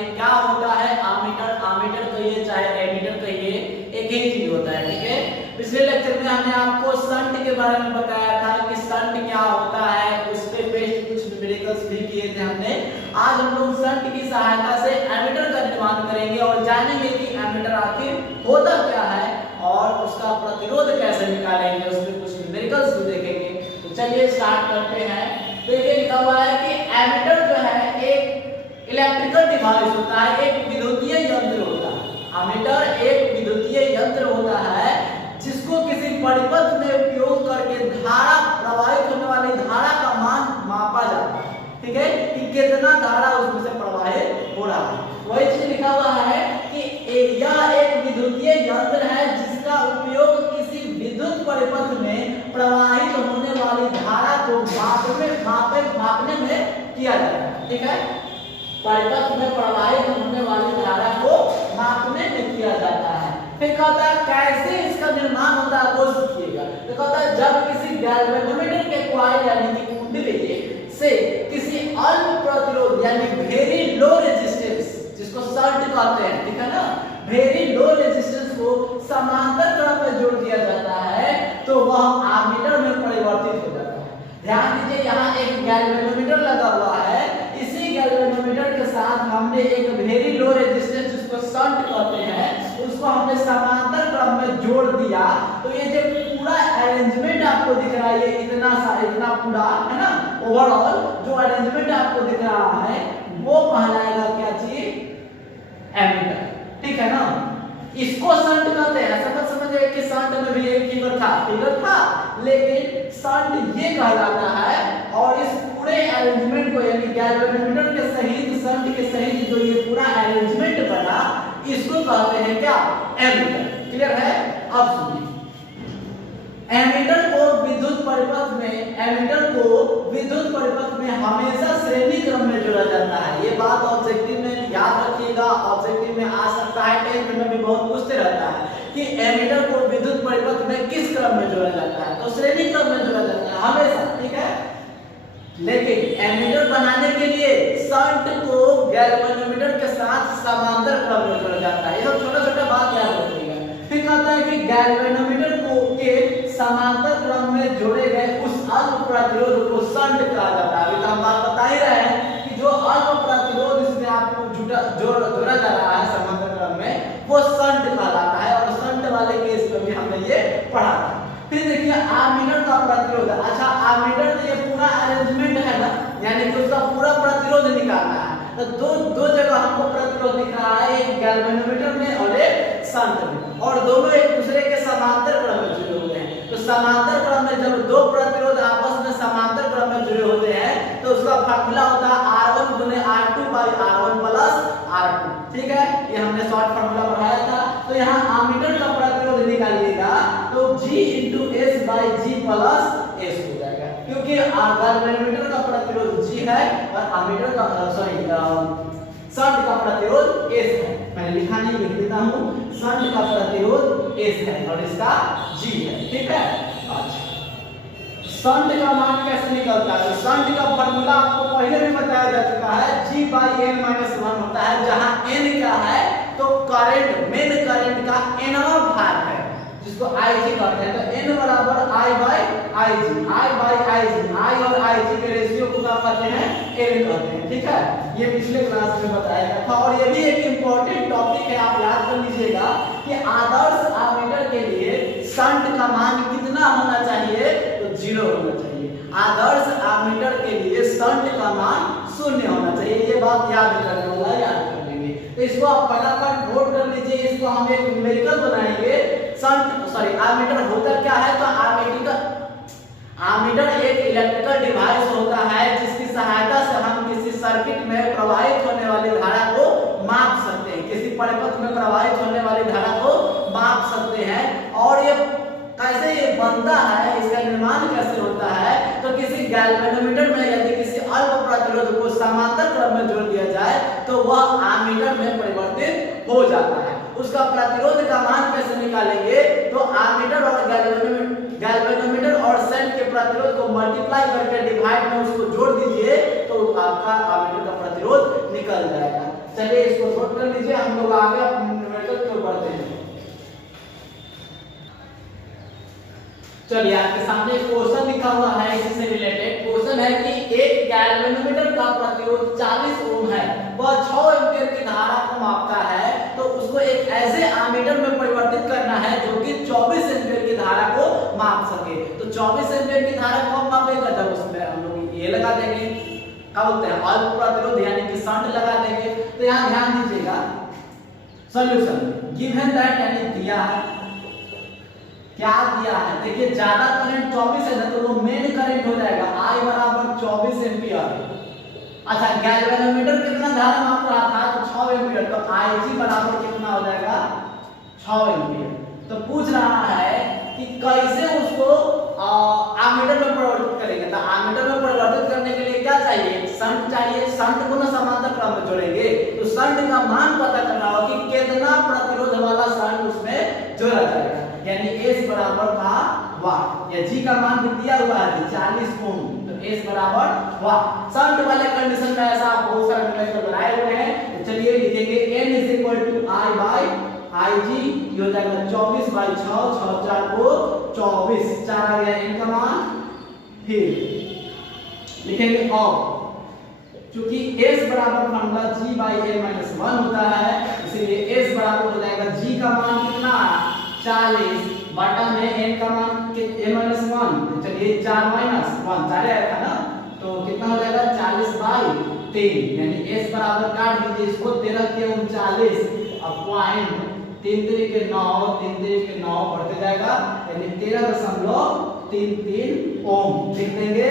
कि क्या होता है आमीटर। आमीटर तो ये चाहे एमीटर तो ये एक ही चीज होता है, ठीक है। पिछले लेक्चर में हमने आपको शंट के बारे में बताया था कि शंट क्या होता है, उस पे बेस्ड कुछ न्यूमेरिकल्स भी किए थे हमने। आज हम लोग शंट की सहायता से एमीटर का निर्माण करेंगे और जानेंगे कि एमीटर आखिर होता क्या है और उसका प्रतिरोध कैसे निकालेंगे, उसमें कुछ न्यूमेरिकल्स भी देखेंगे। तो चलिए स्टार्ट करते हैं। तो ये लिखा हुआ है कि एमीटर जो है एक इलेक्ट्रिकल डिवाइस होता है, एक विद्युतीय यंत्र होता है। एमीटर एक विद्युतीय यंत्र होता है जिसको किसी परिपथ में उपयोग करके धारा प्रवाहित होने वाली धारा का मान मापा जाता है, ठीक है, कि कितना धारा उसमें से प्रवाहित हो रहा है। वही चीज लिखा हुआ है कि यह एक विद्युतीय यंत्र है जिसका उपयोग किसी विद्युत परिपथ में प्रवाहित होने वाली धारा को मापने में किया जाता है, ठीक है। परिपथ में प्रवाहित होने वाली धारा को मापने में किया जाता है। फिर कहता है कैसे इसका निर्माण होता है वो सीखिएगा। तो कहता है जब किसी गैल्वेनोमीटर के कॉइल यानी कि कुंडली से किसी अल्प प्रतिरोध यानी वेरी लो रेजिस्टेंस, जिसको शंट कहते हैं, ठीक है ना, वेरी लो रेजिस्टेंस को समांतर क्रम में जोड़ दिया जाता है तो वह आमीटर में परिवर्तित हो जाता है। ध्यान दीजिए यहाँ एक गैल्वेनोमीटर लगा हुआ है, इसी गैल्वेनोमीटर के साथ हमने एक वेरी लो रेजिस्टेंस जिसको शंट कहते हैं उसको हमने समांतर क्रम में जोड़ दिया। तो ये जो पूरा अरेंजमेंट आपको दिख रहा है, ये इतना पूरा है ना, ओवरऑल जो अरेंजमेंट आपको दिख रहा है वो कहलाएगा क्या चीज, एमीटर, ठीक है ना। इसको शंट कहते हैं। ऐसा मत समझिए कि शंट में भी एक फिगर था, लेकिन शंट ये कहलाता है और इस पूरे अरेंजमेंट को यानी गैल्वेनोमीटर के सहित शंट के सहित जो ये पूरा अरेंजमेंट बना इसको कहते हैं क्या, एमीटर। क्लियर है? अब सुनिए, एमीटर को विद्युत परिपथ में हमेशा श्रेणी क्रम में जोड़ा जाता है। ये बात ऑब्जेक्टिव में याद रखिएगा, ऑब्जेक्टिव में आ सकता है, टेंथ में भी बहुत पूछते रहता है कि एमीटर को विद्युत परिपथ में किस क्रम में जोड़ा जाता है, तो श्रेणी क्रम में जोड़ा जाता है हमेशा, ठीक है। लेकिन एमीटर बनाने के लिए शंट को गैल्वेनोमीटर के साथ समांतर क्रम में जोड़ा जाता है। ये सब छोटा-छोटा बात याद रखिएगा। फिर कहता है कि गैल्वेनोमीटर को के समांतर क्रम में जोड़े गए उस अल्प प्रतिरोध को शंट कहा जाता है। अभी तो हम बात बता ही रहे हैं कि जो अल्प प्रतिरोध इसमें आपको जोड़ा जा रहा है समांतर क्रम में वो शंट कहलाता है और शंट वाले केस में भी हमने ये पढ़ा था। फिर देखिए आमीटर का प्रतिरोध। अच्छा, आमीटर तो ये पूरा अरेंजमेंट है ना, यानी कि उसका पूरा प्रतिरोध निकालना है। तो दो जगह हमको प्रतिरोध दिख रहा है, एक गैल्वेनोमीटर में और एक शंट में, और दोनों एक दूसरे के समांतर क्रम में जुड़े हुए हैं। तो समांतर क्रम में जब दो प्रतिरोध आपस में समांतर क्रम में जुड़े होते हैं तो उसका फार्मूला होता है R1 गुने R2 by R1 plus R2, ठीक है। ये हमने शॉर्ट फार्मूला पढ़ाया था। तो यहाँ आमीटर का प्रतिरोध निकालिएगा तो G into S by G plus S हो जाएगा, क्योंकि गैल्वेनोमीटर का प्रतिरोध G है और आमीटर का शंट का प्रतिरोध S है। मैंने लिखा नहीं, लिख देता हूँ, शंट का प्रतिरोध S है और इसका G है, ठीक है। अच्छा, शंट का मान कैसे निकलता है? शंट का फार्मूला आपको पहले भी बताया जा चुका है, G बाई N माइनस 1 होता है, जहां N क्या है तो करंट, मेन करंट का nवां भाग है जिसको Ig कहते हैं। तो N बराबर I by Ig, I by Ig, I और Ig के रेशियो को क्या कहते हैं, N कहते हैं, ठीक है। ये पिछले क्लास में बताया गया था और ये भी एक इंपॉर्टेंट टॉपिक है, आप याद कर लीजिएगा कि आदर्श आमीटर के लिए शंट का मान कितना होना चाहिए, तो 0 होना चाहिए। आदर्श आमीटर के लिए शंट का मान 0 होना चाहिए। ये बात याद करने वाला याद कर लेंगे। तो इसको आप फटाफट नोट कर लीजिए। इसको हम एक न्यूमेरिकल बनाएंगे। आमीटर होता क्या है, तो आमीटर एक इलेक्ट्रिकल डिवाइस होता है जिसकी सहायता से हम किसी सर्किट में प्रवाहित होने वाली धारा को माप सकते हैं, किसी परिपथ में प्रवाहित होने वाली धारा को माप सकते हैं। और ये कैसे ये बनता है, इसका निर्माण कैसे होता है, तो किसी गैल्वेनोमीटर में यदि किसी अल्प प्रतिरोध को समांतर क्रम में जोड़ दिया जाए तो वह आमीटर में परिवर्तित हो जाता है। उसका प्रतिरोध का मान कैसे निकालेंगे, तो आमीटर और गैल्वेनोमीटर और शंट के प्रतिरोध को मल्टीप्लाई करके डिवाइड में उसको जोड़ दीजिए तो आपका आमीटर का प्रतिरोध निकल जाएगा। चलिए इसको नोट कर लीजिए, हम लोग आगे न्यूमेरिकल की ओर बढ़ते हैं। चलिए आपके सामने एक क्वेश्चन लिखा हुआ है, इसी से रिलेटेड क्वेश्चन है कि एक गैल्वेनोमीटर का प्रतिरोध 40 ओम है, वह 6 एम्पीयर की धारा को मापता है, तो उसको एक ऐसे एमीटर में परिवर्तित करना है जो कि 24 एम्पीयर की धारा को माप सके। तो 24 एम्पीयर की धारा को हम मापेगा, जब उसमें हम लोग ये लगा देंगे, क्या बोलते हैं, अल्प प्रतिरोध यानी कि शंट लगा देंगे। तो यहाँ ध्यान दीजिएगा, सॉल्यूशन गिवन दैट यानी दिया है, क्या दिया है, देखिए ज्यादा करंट 24 है ना, तो वो मेन करंट हो जाएगा I बराबर 24 एम्पीयर। अच्छा गैल्वेनोमीटर कितना धारा माप रहा था, तो 6 एम्पीयर, तो Ig बराबर कितना हो जाएगा 6 एम्पीयर। तो पूछ रहा है कि कैसे उसको एमीटर में परिवर्तित करेंगे। तो एमीटर में परिवर्तित करने के लिए क्या चाहिए, शंट चाहिए, शंट को ना समांतर क्रम में जोड़ेंगे, तो शंट का मान पता करना होगा कि कितना प्रतिरोध वाला शंट उसमें जोड़ा जाएगा, यानी S बराबर था वाट, या G का मान दिया हुआ है 40 ओम, तो S बराबर वाट। शंट वाले कंडीशन में ऐसा बहुत सारे न्यूमेरिकल बनाए हुए हैं, तो चलिए लिखेंगे N I बाय Ig, ये हो जाएगा 24 बाय 6, 6 4 को 24, 4 आ गया N का मान। फिर लिखेंगे और चूंकि S बराबर formula G by N minus 1 होता है, इसलिए S बराबर हो जाएगा G का मान कितना 40 बटा में N का मान N माइनस 1, तो चलिए 4 माइनस 1 4 आया था ना, तो कितना हो जाएगा 40 बाई 3, यानी S बराबर काट दीजिए इसको, 13 के 39 अब पॉइंट 3 3 के 9 3 3 के 9 बढ़ते जाएगा, यानी 13.33 ओम लिख देंगे।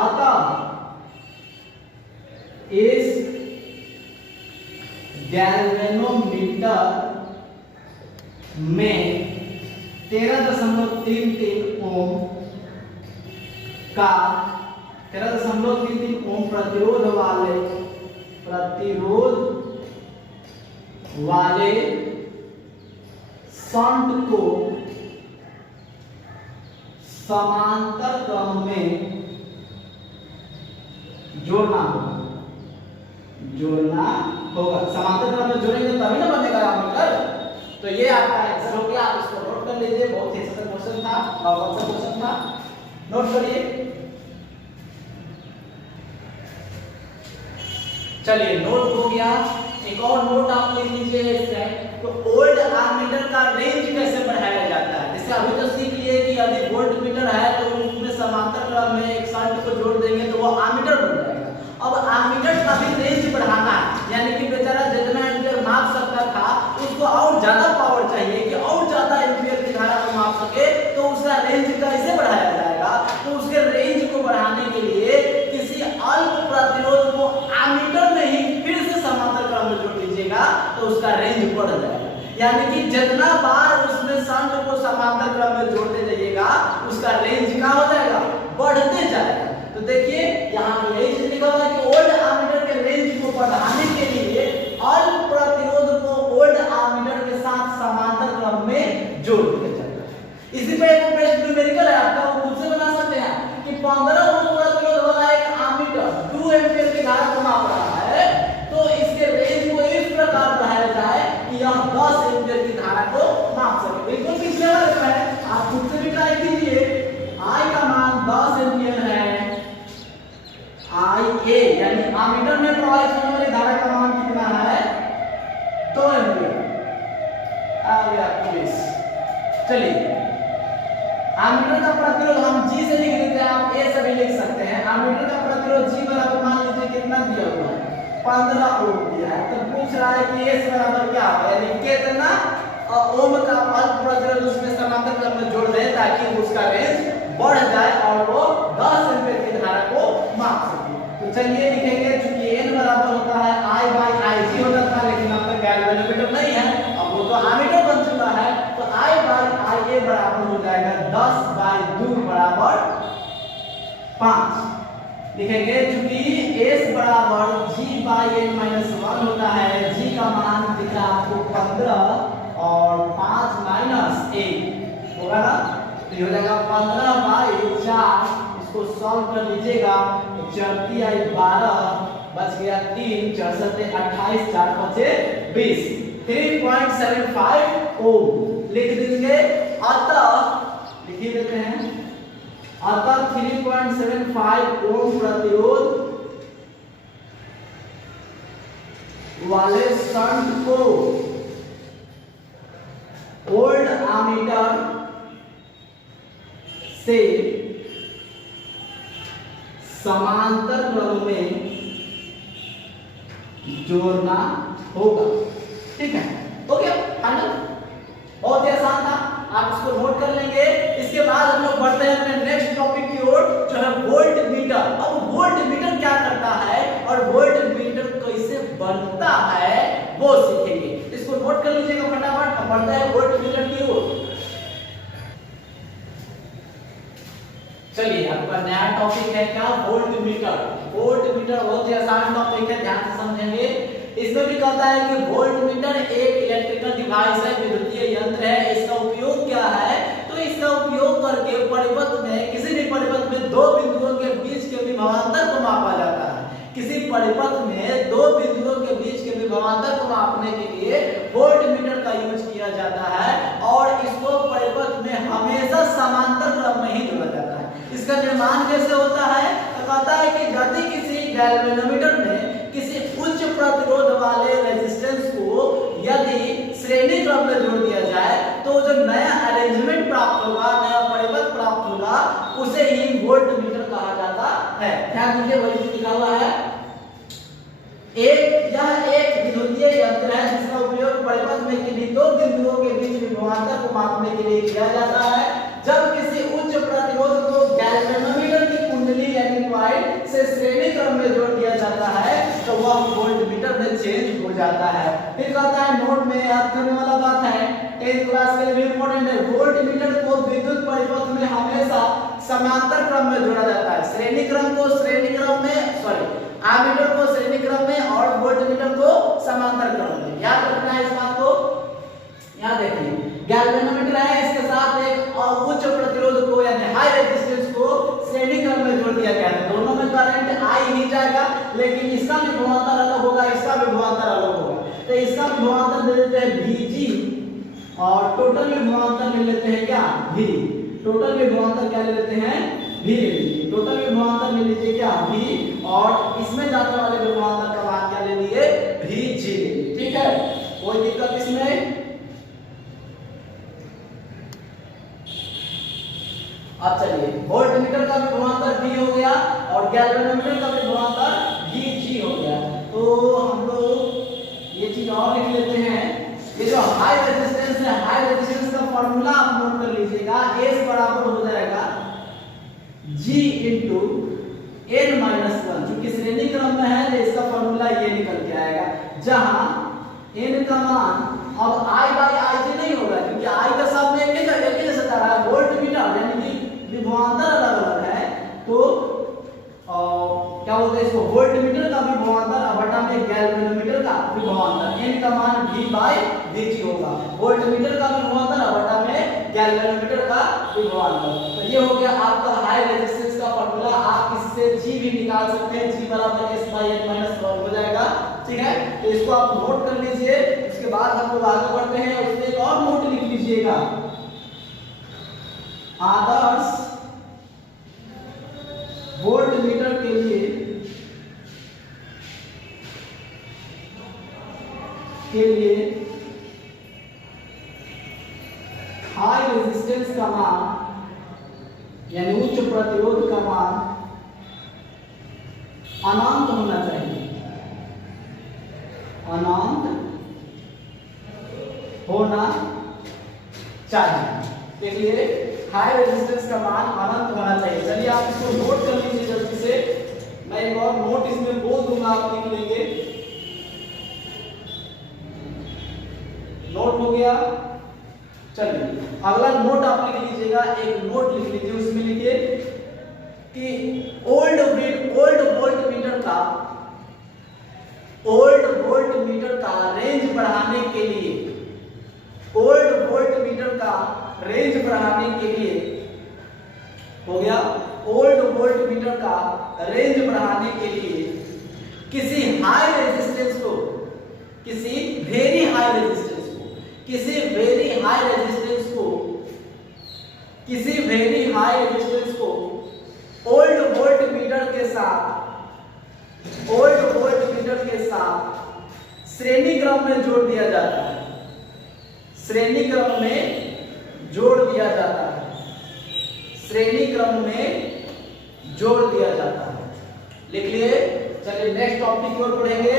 अतः इस गैल्वेनोमीटर में 13.33 ओम का 13.33 ओम प्रतिरोध वाले शंट को समांतर क्रम में जोड़ना होगा। समांतर क्रम में जोड़ेंगे तभी ना बनेगा एमीटर। तो ये आपका आंसर हो गया, आप इसको नोट कर लीजिए, बहुत ही अच्छा क्वेश्चन था और कौन सा क्वेश्चन था, नोट करिए। चलिए नोट हो गया, एक और नोट आप लिख लीजिए इससे। तो ओल्ड एमीटर का रेंज कैसे बढ़ाया जाता है, जैसे अभी तो सीख लिए कि यदि वोल्ट मीटर है तो उसमें समांतर क्रम में एक शंट को जोड़ देंगे तो वो एमीटर बन जाएगा। अब एमीटर का भी रेंज बढ़ाना है, यानी कि बेचारा जितना एम्पीयर माप सकता था उसको और ज्यादा पावर चाहिए कि और ज्यादा एम्पीयर की धारा को माप सके, तो उसका रेंज कैसे बढ़ाया जाएगा। तो उसके रेंज को बढ़ाने के लिए किसी अल्प प्रतिरोध को एमीटर में ही फिर से समांतर क्रम में जोड़ दीजिएगा तो उसका रेंज बढ़ जाएगा, यानी कि जितना बार उसमें शंट को समांतर क्रम में जोड़ते जाइएगा उसका रेंज क्या हो जाएगा, बढ़ते जाएगा। तो देखिए यहाँ पे यही चीज लिखा हुआ है कि ओल्ड एमीटर के रेंज को बढ़ाने के लिए अल्प प्रतिरोध को ओल्ड एमीटर के साथ समांतर क्रम में जोड़ दिया जाता है। इसी पे एक बेस्ट न्यूमेरिकल है आपका, वो खुद से बना सकते हैं कि 15 ओम प्रतिरोध वाला एक एमीटर 2 एम्पीयर की धारा को माप रहा है, तो इसके रेंज को इस प्रकार बढ़ाया जाए कि यह 10 एम्पीयर की धारा को माप सके। बिल्कुल पिछले वाले में है, आप खुद से भी ट्राई कीजिए। I का मान 10 एम्पीयर है, IA यानी एमीटर में प्रवाहित होने वाली धारा का मान कितना है 2 एम्पीयर। आ गया प्लीज। चलिए एमीटर का प्रतिरोध हम G से लिख देते हैं, आप A से भी लिख सकते हैं। एमीटर का प्रतिरोध G बराबर मान लीजिए कितना दिया हुआ है 15 ओम दिया है, तो पूछ रहा है कि S बराबर क्या होगा, यानी कितना ओम का अल्प प्रतिरोध उसमें समांतर क्रम में जोड़ दें ताकि उसका रेंज बढ़ जाए और वो 10 एम्पीयर की धारा को माप सके। तो चलिए लिखेंगे, चूंकि N बराबर होता है I बाय Ig होता था, लेकिन अब तक गैल्वेनोमीटर नहीं है, अब वो तो एमीटर बन चुका है, तो I बाय Ia बराबर हो जाएगा 10 बाय 2 बराबर 5 लिखेंगे। चूंकि S बराबर G बाय N माइनस 1 होता है, G का मान दिख रहा है आपको 15 और 5 माइनस 1 होगा ना, तो ये हो जाएगा 15 बाई 4, इसको सॉल्व कर लीजिएगा तो 4 × 12 बच गया 3 64 28 4 5 20 3.75 ओम लिख देंगे। अतः लिख देते हैं, अतः 3.75 ओम प्रतिरोध वाले शंट को ओल्ड एमीटर से समांतर क्रम में जोड़ना होगा। ठीक है, हो गया फाइनल, बहुत ही आसान था, आप इसको नोट कर लेंगे। इसके बाद हम लोग बढ़ते हैं अपने नेक्स्ट टॉपिक की ओर, जो है वोल्ट मीटर। अब वोल्ट मीटर क्या करता है और वोल्ट मीटर कैसे बनता है वो सीखेंगे। इसको नोट कर लीजिएगा फटाफट। बढ़ता है वोल्ट मीटर की ओर। चलिए, आपका नया टॉपिक है क्या, वोल्ट मीटर। वोल्ट मीटर बहुत ही आसान टॉपिक है, ध्यान से समझेंगे। इसमें भी कहता है कि वोल्ट मीटर एक इलेक्ट्रिकल डिवाइस है, विद्युतीय यंत्र है। इसका उपयोग क्या है, तो इसका उपयोग करके परिपथ में, किसी भी परिपथ में दो बिंदुओं के बीच के विभवांतर को मापा जाता है। किसी परिपथ में दो बिंदुओं के बीच के विभवांतर को मापने के लिए वोल्ट मीटर का यूज किया जाता है और इसको परिपथ में हमेशा समांतर क्रम में ही जोड़ा जाता है। इसका निर्माण कैसे होता है, तो कहता है कि यदि किसी गैल्वेनोमीटर में किसी उच्च प्रतिरोध वाले रेजिस्टेंस को यदि श्रेणी क्रम में जोड़ दिया जाए तो जो नया अरेंजमेंट प्राप्त होगा, नया परिपथ प्राप्त होगा, उसे ही वोल्ट मीटर कहा जाता है। ध्यान दीजिए, वही लिखा हुआ है। यह एक विद्युतीय यंत्र है जिसका उपयोग परिपथ में किसी दो बिंदुओं के बीच विभवांतर को मापने के लिए किया जाता है। जब किसी उच्च प्रतिरोध को गैल्वेनोमीटर की कुंडली यानी कॉइल से श्रेणी क्रम में जोड़ दिया जाता है तो वह वोल्ट मीटर में चेंज हो जाता है। फिर कहता है, नोट में याद करने वाला बात है, 10th क्लास के लिए इंपॉर्टेंट है। वोल्ट मीटर को विद्युत परिपथ में हमेशा समांतर क्रम में जोड़ा जाता है। श्रेणी क्रम को श्रेणी क्रम में, एमीटर को श्रेणी क्रम में और वोल्ट मीटर को समांतर क्रम में। याद रखना है इस बात को। यहाँ देखिए, गैल्वेनोमीटर है, इसके साथ एक उच्च प्रतिरोध को यानी हाई रेजिस्टेंस को श्रेणी क्रम में जोड़ दिया गया है। दोनों में करंट आ ही जाएगा, लेकिन इसका विभवांतर अलग होगा, इसका विभवांतर अलग होगा। तो इसका विभवांतर दे देते हैं Vg और टोटल विभवांतर ले लेते हैं क्या, V। टोटल विभवांतर क्या ले लेते हैं, V ले लीजिए। टोटल विभवांतर ले लीजिए क्या, V, और इसमें जाने वाले विभवांतर का मान क्या ले लिए, Vg। ठीक है, कोई दिक्कत इसमें। अब चलिए, वोल्ट मीटर का विभवांतर V हो गया और गैल्वेनोमीटर का विभवांतर Vg हो गया। तो हम लोग ये चीज और लिख लेते हैं। ये जो हाई रेजिस्टेंस है, हाई रेजिस्टेंस का फार्मूला आप नोट कर लीजिएगा। S बराबर हो जाएगा G इंटू n-1। क्योंकि श्रेणी क्रम में है तो इसका फार्मूला ये निकल के आएगा, जहां n का मान अब I बाई Ig नहीं होगा, क्योंकि I का सब में एक जैसा जा रहा है। वोल्ट मीटर यानी कि विभवांतर अलग अलग है, तो क्या बोलते हैं इसको, वोल्ट मीटर का विभवांतर बटा में गैल्वेनोमीटर का विभवांतर, n का मान V बाई Vg होगा। वोल्ट मीटर का विभवांतर बटा में गैल्वेनोमीटर का विभवांतर। तो ये हो गया आपका हाई रेजिस्टेंस का फार्मूला। आप इससे G भी निकाल सकते हैं, G बराबर S बाई n माइनस 1 हो जाएगा। ठीक है, तो इसको आप नोट कर लीजिए। उसके बाद हम लोग आगे बढ़ते हैं, उसमें एक और नोट लिख लीजिएगा, आदर्श वोल्ट मीटर के लिए हाई रेजिस्टेंस का मान यानी उच्च प्रतिरोध का मान अनंत होना चाहिए, अनंत होना चाहिए। देखिए, हाई रेजिस्टेंस का मान अनंत होना चाहिए। चलिए आप इसको नोट कर लीजिए जल्दी से। मैं एक और नोट इसमें बोल दूंगा, आप लिख लेंगे। नोट हो गया। चलिए अगला नोट आप लिख लीजिएगा, एक नोट लिख लीजिए। उसमें लिखिए कि ओल्ड वोल्ट मीटर का रेंज बढ़ाने के लिए, ओल्ड वोल्ट मीटर का रेंज बढ़ाने के लिए, हो गया, ओल्ड वोल्ट मीटर का रेंज बढ़ाने के लिए किसी हाई रेजिस्टेंस को, किसी वेरी हाई रेजिस्टेंस को, किसी वेरी हाई रेजिस्टेंस को, किसी वेरी हाई रेजिस्टेंस को ओल्ड वोल्ट मीटर के साथ, ओल्ड वोल्ट मीटर के साथ श्रेणी क्रम में जोड़ दिया जाता है, श्रेणी क्रम में जोड़ दिया जाता है, श्रेणी क्रम में जोड़ दिया जाता है। लिख लिए। चलिए नेक्स्ट टॉपिक की ओर पढ़ेंगे।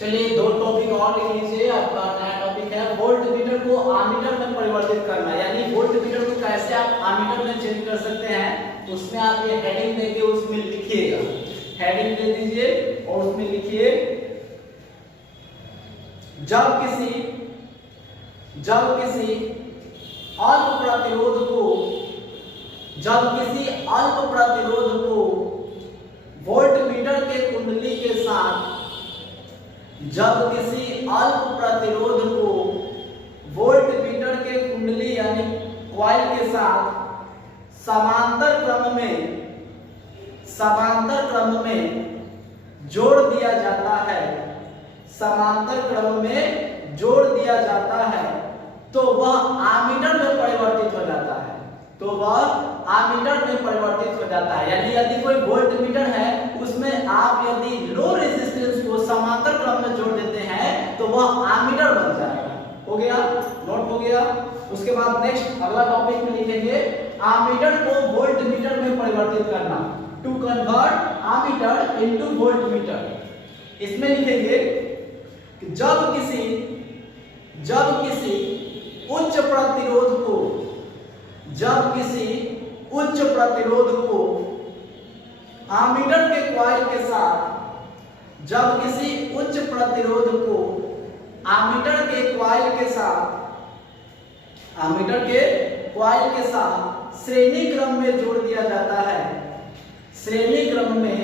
चलिए दो टॉपिक और लिख लीजिए। आपका नया टॉपिक है वोल्ट मीटर को आमीटर में परिवर्तित करना, यानी वोल्ट मीटर को कैसे आप आमीटर में चेंज कर सकते हैं। उसमें आप ये हेडिंग देके उसमें लिखिएगा, हेडिंग दे दीजिए और उसमें लिखिए जब किसी अल्प प्रतिरोध को, जब किसी अल्प प्रतिरोध को वोल्ट मीटर के कुंडली के साथ, जब किसी अल्प प्रतिरोध को वोल्ट मीटर के कुंडली यानी कॉइल के साथ समांतर क्रम में जोड़ दिया जाता है, समांतर क्रम में जोड़ दिया जाता है, तो वह आमीटर में परिवर्तित हो जाता है, तो वह आमीटर में परिवर्तित हो जाता है। यानी यदि कोई वोल्ट मीटर है उसमें आप यदि लो रेजिस्टेंस को समांतर क्रम में जोड़ देते हैं तो वह आमीटर बन जाएगा। हो गया, नोट हो गया। उसके बाद नेक्स्ट अगला टॉपिक में लिखेंगे आमीटर को वोल्ट मीटर में परिवर्तित करना, to convert ammeter into voltmeter. इसमें लिखेंगे कि जब किसी उच्च प्रतिरोध को, जब किसी उच्च प्रतिरोध को आमीटर के कॉइल के साथ, जब किसी उच्च प्रतिरोध को आमीटर के कॉइल के साथ, आमीटर के कॉइल के साथ श्रेणी क्रम में जोड़ दिया जाता है, श्रेणी क्रम में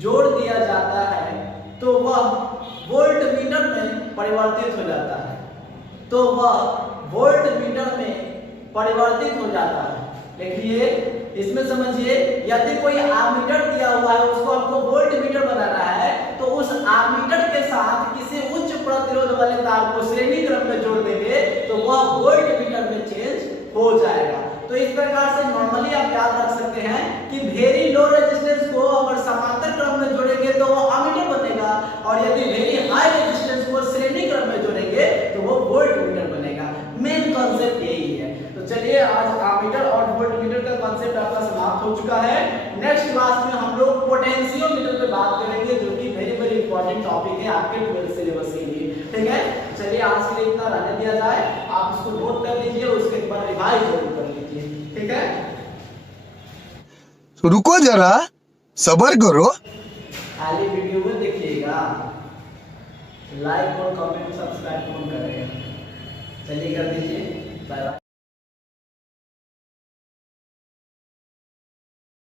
जोड़ दिया जाता है, तो वह वोल्ट मीटर में परिवर्तित हो जाता है, तो वह वोल्ट मीटर में परिवर्तित हो जाता है। देखिए इसमें समझिए यदि कोई आमीटर दिया हुआ है उसको आपको वोल्ट मीटर बनाना है तो उस आमीटर के साथ किसी उच्च प्रतिरोध वाले तार को श्रेणी क्रम में जोड़ देंगे तो वह वोल्ट मीटर में चेंज हो जाएगा। तो इस प्रकार से नॉर्मली आप याद रख सकते हैं कि वेरी लो रेजिस्टेंस को अगर समांतर क्रम में जोड़ेंगे तो वो आमीटर बनेगा और यदि वेरी हाई रेजिस्टेंस को श्रेणी क्रम में जोड़ेंगे तो वो वोल्ट मीटर बनेगा। मेन कॉन्सेप्ट यही है। तो चलिए आज आमीटर और वोल्ट मीटर का कॉन्सेप्ट आपका समाप्त हो चुका है। नेक्स्ट क्लास में हम लोग पोटेंशियोमीटर पे बात करेंगे जो कि वेरी इंपॉर्टेंट टॉपिक है आपके 12th सिलेबस के लिए। ठीक है, चलिए आज के लिए इतना रहने दिया जाए, आप इसको नोट कर लीजिए, उसके बाद रिवाइज जरूर कर लीजिए। ठीक है, रुको जरा सब्र करो, खाली वीडियो में देखिएगा, लाइक और कमेंट सब्सक्राइब कौन करेगा। चलिए कर दीजिए, बाय बाय।